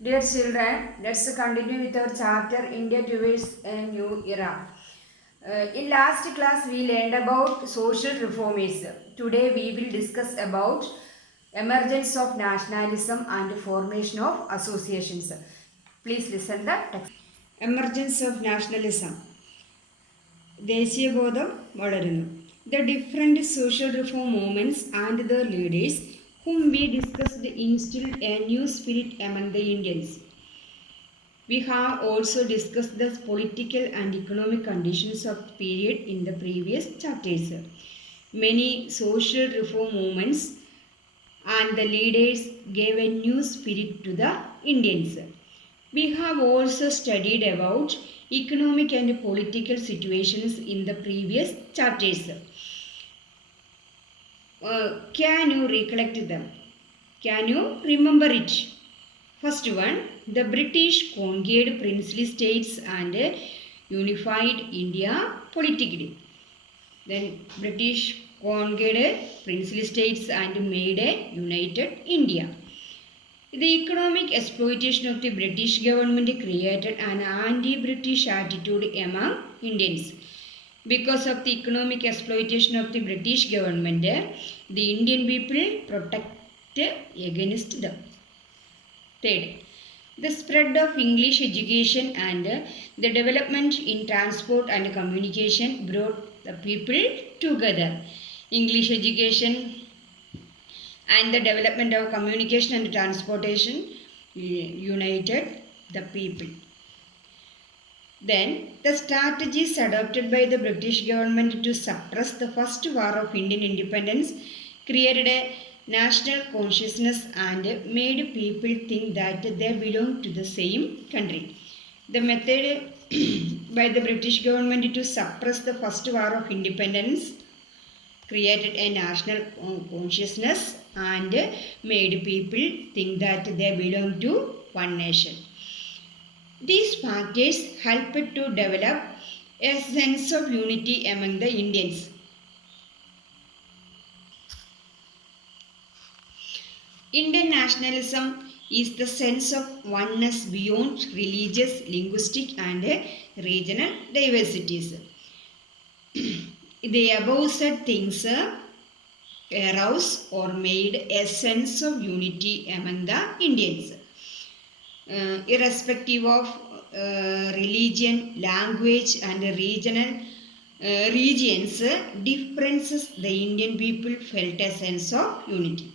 Dear children, let's continue with our chapter India towards a new era. In last class we learned about social reformers. Today we will discuss about emergence of nationalism and formation of associations. Please listen the text. Emergence of nationalism. ദേശീയബോധം വളരുന്നു. The different social reform movements and their leaders whom we discussed instilled a new spirit among the Indians. We have also discussed the political and economic conditions of the period in the previous chapters. Many social reform movements and the leaders gave a new spirit to the Indians. We have also studied about economic and political situations in the previous chapters. Can you recollect them? Can you remember it? First one, the British conquered princely states and unified India politically. Then British conquered princely states and made a united India. The economic exploitation of the British government created an anti-British attitude among Indians. Because of the economic exploitation of the British government, the Indian people protect against them. Third, the spread of English education and the development in transport and communication brought the people together. English education and the development of communication and transportation united the people. Then the strategies adopted by the British government to suppress the first war of Indian independence created a national consciousness and made people think that they belonged to the same country. The method by the British government to suppress the first war of independence created a national consciousness and made people think that they belong to one nation. These factors helped to develop a sense of unity among the Indians. Indian nationalism is the sense of oneness beyond religious, linguistic and regional diversities. The above said things arouse or made a sense of unity among the Indians. Irrespective of religion, language and regions differences, the Indian people felt a sense of unity.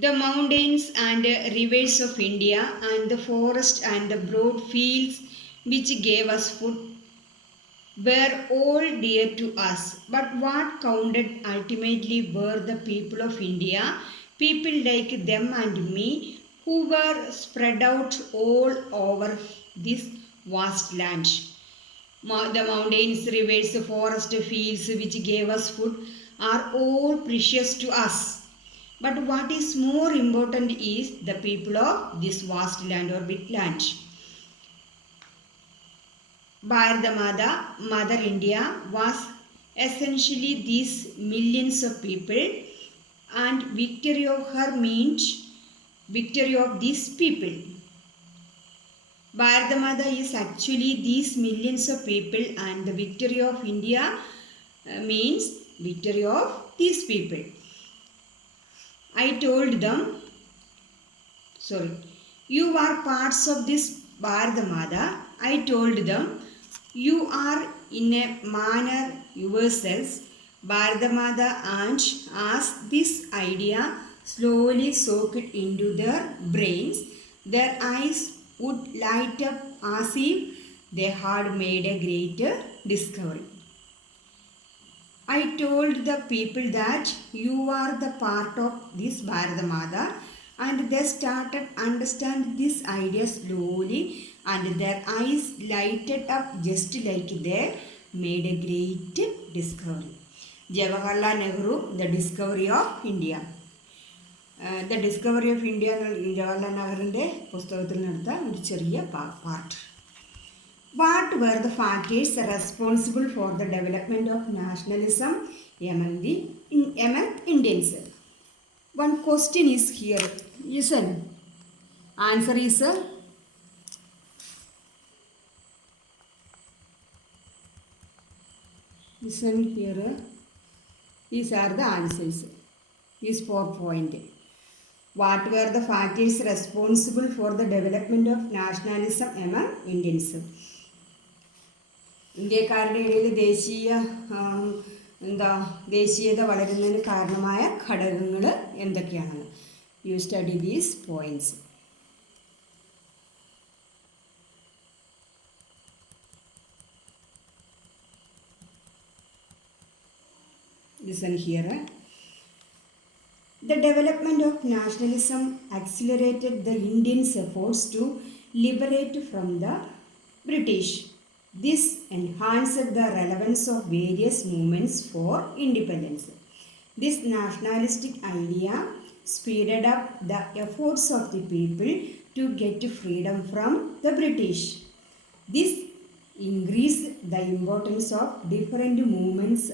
The mountains and rivers of India and the forest and the broad fields which gave us food were all dear to us. But what counted ultimately were the people of India, people like them and me, who were spread out all over this vast land. The mountains, rivers, forest, fields which gave us food are all precious to us. But what is more important is the people of this vast land or big land. Bharatmata, Mother India, was essentially these millions of people, and victory of her means victory of these people. Bharatmata is actually these millions of people, and the victory of India means victory of these people. I told them, you are parts of this Bharatmata. I told them, you are in a manner yourselves Bharatmata, and as this idea slowly soaked into their brains, their eyes would light up as if they had made a great discovery. I told the people that you are the part of this Bharatmata, and they started understand this idea slowly, and their eyes lighted up just like they made a great discovery. Jawaharlal Nehru, the discovery of India. The discovery of India, Jawaharlal Nehru's പുസ്തകത്തിൽ നടത്ത ഒരു ചെറിയ part. What were the factors responsible for the development of nationalism among Indians? One question is here. Listen. Answer is listen here. These are the answers. These 4 points. What were the factors responsible for the development of nationalism among Indians? ഇന്ത്യക്കാരുടെ ഇടയിൽ ദേശീയത വളരുന്നതിന് കാരണമായ ഘടകങ്ങൾ എന്തൊക്കെയാണെന്ന്. You study these points. Listen here. The development of nationalism accelerated the Indians' efforts to liberate from the British. This enhanced the relevance of various movements for independence. This nationalistic idea speeded up the efforts of the people to get freedom from the British. This increased the importance of different movements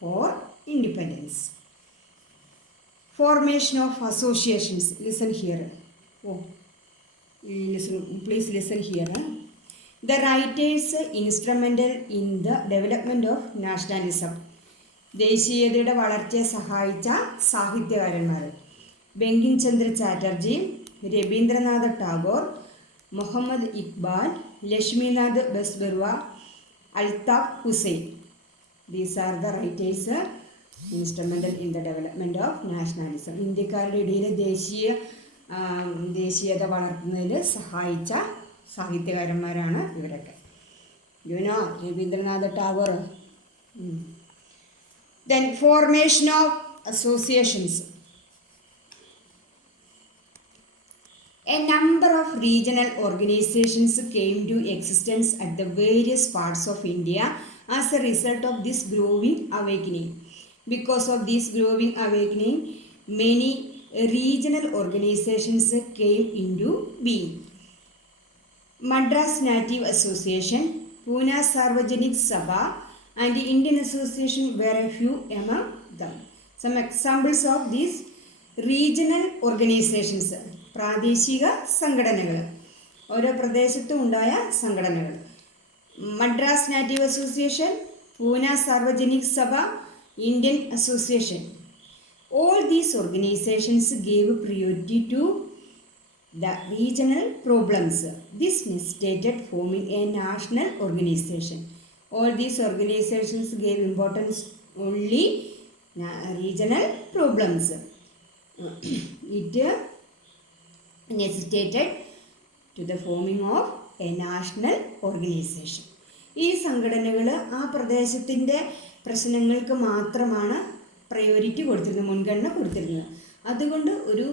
for independence. Formation of associations. Listen here. Please listen here. The writers instrumental in the development of nationalism. ദേശീയതയുടെ വളർച്ചയെ സഹായിച്ച സാഹിത്യകാരന്മാർ: Bankim Chandra Chatterjee, Rabindranath Tagore, Muhammad Iqbal, Lakshminath ബെസ്ബറുവ, Althaf Hussain. These are the writers instrumental in the development of nationalism. ഇന്ത്യക്കാരുടെ ഇടയിൽ ദേശീയത വളർത്തുന്നതിൽ സഹായിച്ച സാഹിത്യകാരന്മാരാണ് ഇവരൊക്കെ. You know Rabindranath Tagore. Then formation of associations. A number of regional organizations came to existence at the various parts of India as a result of this growing awakening. Because of this growing awakening, many regional organizations came into being. Madras Native Association, Pune Sarvajanik Sabha, and the Indian Association were a few among them. Some examples of these regional organizations. പ്രാദേശിക സംഘടനകൾ, ഓരോ പ്രദേശത്തും ഉണ്ടായ സംഘടനകൾ. Madras native association, Pune Sarvajanik സഭ, Indian association. All these organizations gave priority to the regional problems. This necessitated forming a national organization. All these organizations gave importance only regional problems. It necessitated to the forming of a national organization. ഈ സംഘടനകൾ ആ പ്രദേശത്തിൻ്റെ പ്രശ്നങ്ങൾക്ക് മാത്രമാണ് priority കൊടുത്തിരുന്നത്, മുൻഗണന കൊടുത്തിരുന്നത്. അതുകൊണ്ട് ഒരു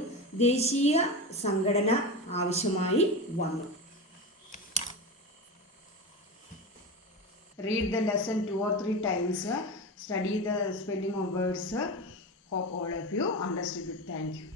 ദേശീയ സംഘടന ആവശ്യമായി വന്നു. Read the lesson 2 or 3 times. Study the spelling of words. Hope all of you understood it. Thank you.